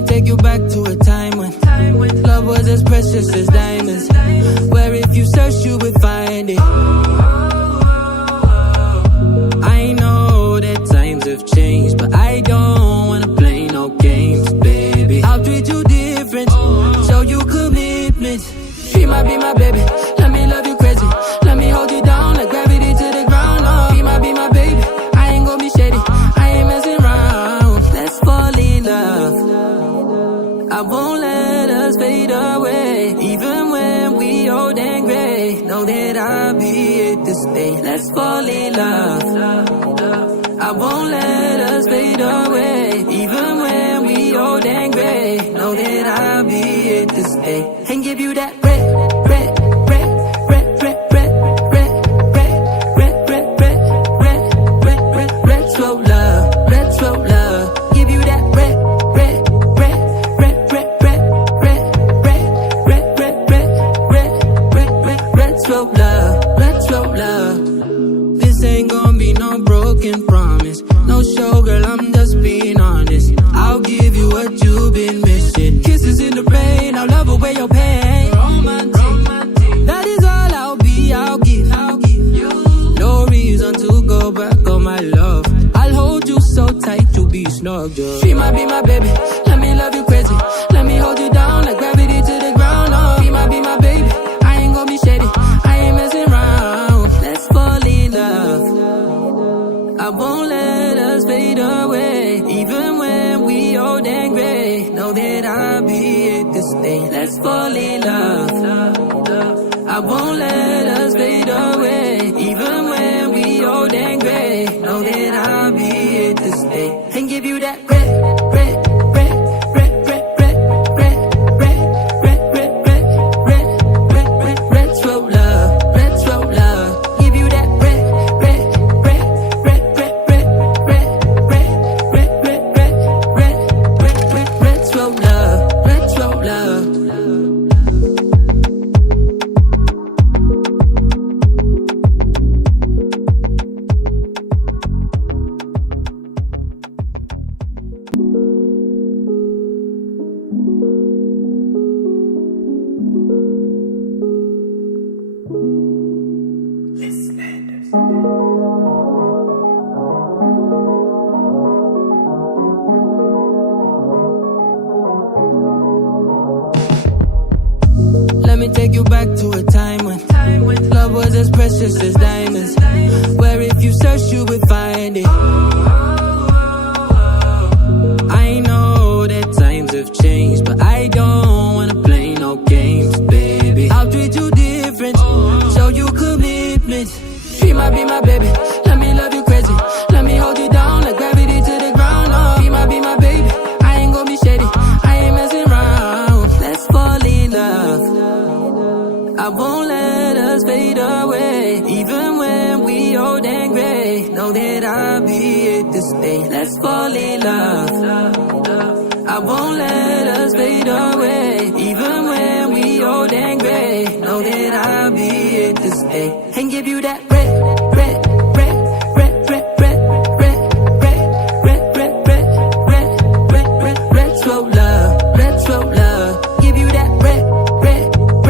me take you back to a time when love was as precious as diamonds, where if you search you would find it. I know that times have changed, but I don't wanna play no games, baby. I'll treat you different, show you commitment. She might be my baby, let me love you crazy. Let me hold you down like gravity to the ground. Oh, be my baby, I ain't gonna be shady, I ain't messing around. Let's fall in love, I won't let us fade away. Even when we old and gray, know that I'll be here to stay. Let's fall in love, I won't let us fade away. Even when we old and gray, know that I'll be here to stay. And give you that red, red, red, red, red, red, red, red, red, red, red, red, red, red, red, slow love, red, slow love. Give you that red, red, red, red, red, red, red, red, red, red, red, red, red, red, red, slow love, red, slow love. This ain't gonna be no broken promise, no show, girl, I'm just being honest. I'll give you what you've been missing. Kisses in the rain, I'll love away your pain. Romantic, that is all I'll be, I'll give you. No reason to go back on my love. I'll hold you so tight, you'll be snug, girl. She might be my baby, let me love you crazy. Let me hold you down like gravity to the ground. Oh, be my baby, I ain't gonna be shady, I ain't messing around. Let's fall in love, I won't let us fade away. Even when we old and gray, know that I'll be here to stay. Let's fall in love, I won't let us fade away. Even when we old and gray, know that I'll be here to stay. And give you that red, red, red, red, red, red, red, red, red, red, red, red, red, red, red, slow love, red, slow love. Give you that red, red, red, red, red, red, red, red, red, red, red, red, red, red, red, slow love, red, slow love. Let me take you back to a time when love was as precious as diamonds, where if you search you would find it. I know that times have changed, but I don't wanna play no games, baby. I'll treat you different, show you commitment. She might be my baby, let me love you crazy. Let me hold you down like gravity to the ground. Oh, be my baby, I ain't gonna be shady, I ain't messing around. Let's fall in love, I won't let us fade away. Even when we old and gray, know that I'll be here to stay. Let's fall in love, I won't let us fade away. Even when we old and gray, know that I'll be here to stay. And give you that red, red, red, red, red, red, red, red, red, red, red, red, red, red, red, slow love, red, slow love. Give you that red, red,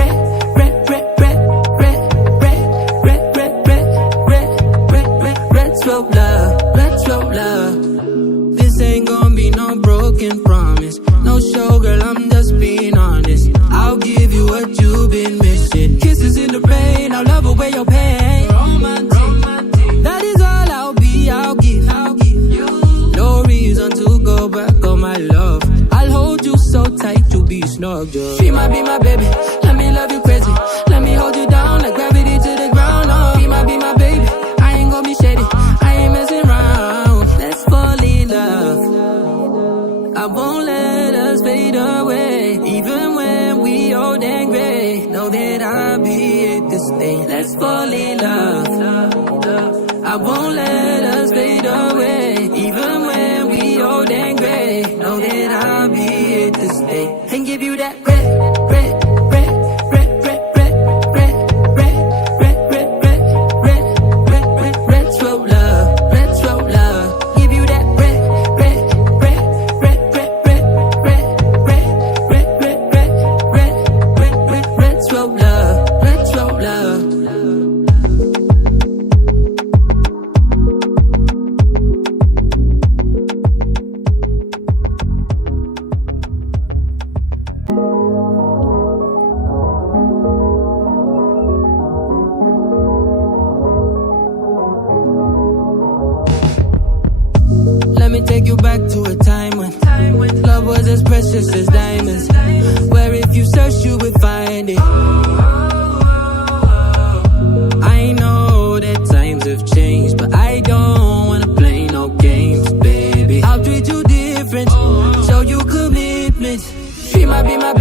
red, red, red, red, red, red, red, red, red, red, red, red, red, slow love, red, slow love. This ain't gonna be no broken promise, no show, girl, I'm just being honest. I'll give you what you've been missing. Kisses in the rain, I'll love away your pain. Romantic, that is all I'll be, I'll give you. No reason to go back on my love. I'll hold you so tight, you'll be snug, girl. She might be my baby, let me love you crazy. Let me hold you down like gravity to the ground. Oh, be my baby, I ain't gonna be shady, I ain't messing around. Let's fall in love, I won't let us fade away. Even when we old and gray, know that I'll be here to stay. Let's fall in love, I won't let us fade away. Even when we old and gray, know that I'll be here to stay. And give you that red, red, red, red, red, red, red, red, red, red, red, red, red, red, red, slow love, red, slow love. Give you that red, red, red, red, red, red, red, take you back to a time when love was as precious as diamonds, where if you search you would find it. I know that times have changed, but I don't wanna play no games, baby. I'll treat you different, show you commitment. Be my baby.